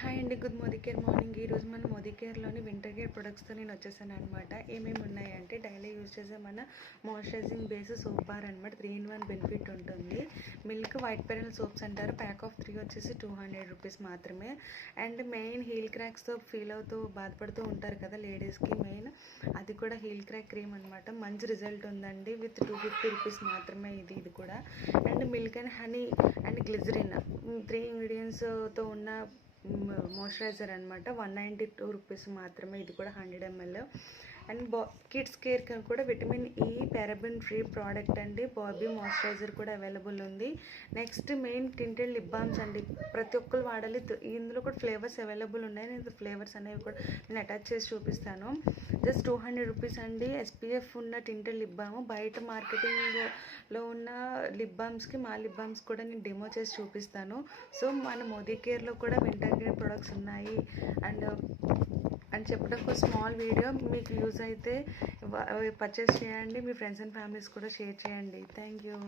Hi అండి, morning. ఈరోజు మన మోదీకేర్లోని వింటర్ కేర్ ప్రొడక్ట్స్తో నేను వచ్చేసాను అనమాట. ఏమేమి ఉన్నాయంటే డైలీ యూజ్ చేసే మన మాయిశ్చరైజింగ్ బేస్ సోప్ బార్ అనమాట. 3-in-1 బెనిఫిట్ ఉంటుంది. మిల్క్ వైట్ పెరల్ సోప్స్ అంటారు. ప్యాక్ ఆఫ్ 3 వచ్చేసి 200 రూపీస్ మాత్రమే. అండ్ మెయిన్ హీల్ క్రాక్స్తో ఫీల్ అవుతూ బాధపడుతూ ఉంటారు కదా లేడీస్కి, మెయిన్ అది కూడా హీల్ క్రాక్ క్రీమ్ అనమాట. మంచి రిజల్ట్ ఉందండి. విత్ 250 రూపీస్ మాత్రమే ఇది కూడా. And milk and honey and glycerin 3 ఇంగ్రీడియంట్స్తో ఉన్న మాయిశ్చరైజర్ అనమాట. 192 రూపీస్ మాత్రమే. ఇది కూడా 100 ml. అండ్ కిడ్స్ కేర్ కూడా vitamin E paraben free product అండి. బాబీ మాయిశ్చరైజర్ కూడా అవైలబుల్ ఉంది. Next main tinted lip balms అండి. ప్రతి ఒక్కరు వాడాలి. ఇందులో కూడా ఫ్లేవర్స్ అవైలబుల్ ఉన్నాయి. నేను ఫ్లేవర్స్ అనేవి కూడా నేను అటాచ్ చేసి చూపిస్తాను. జస్ట్ 200 రూపీస్ అండి. ఎస్పీఎఫ్ ఉన్న టింటెడ్ లిప్ బామ్. బయట మార్కెటింగ్లో ఉన్న లిప్ బామ్స్కి మా లిప్ బామ్స్ కూడా నేను డెమో చేసి చూపిస్తాను. సో మన మోదీకేర్లో కూడా వింటర్ కేర్ ప్రొడక్ట్స్ ఉన్నాయి అని చెప్పడం ఒక స్మాల్ వీడియో. మీకు యూజ్ అయితే పర్చేస్ చేయండి. మీ ఫ్రెండ్స్ అండ్ ఫ్యామిలీస్ కూడా షేర్ చేయండి. Thank you.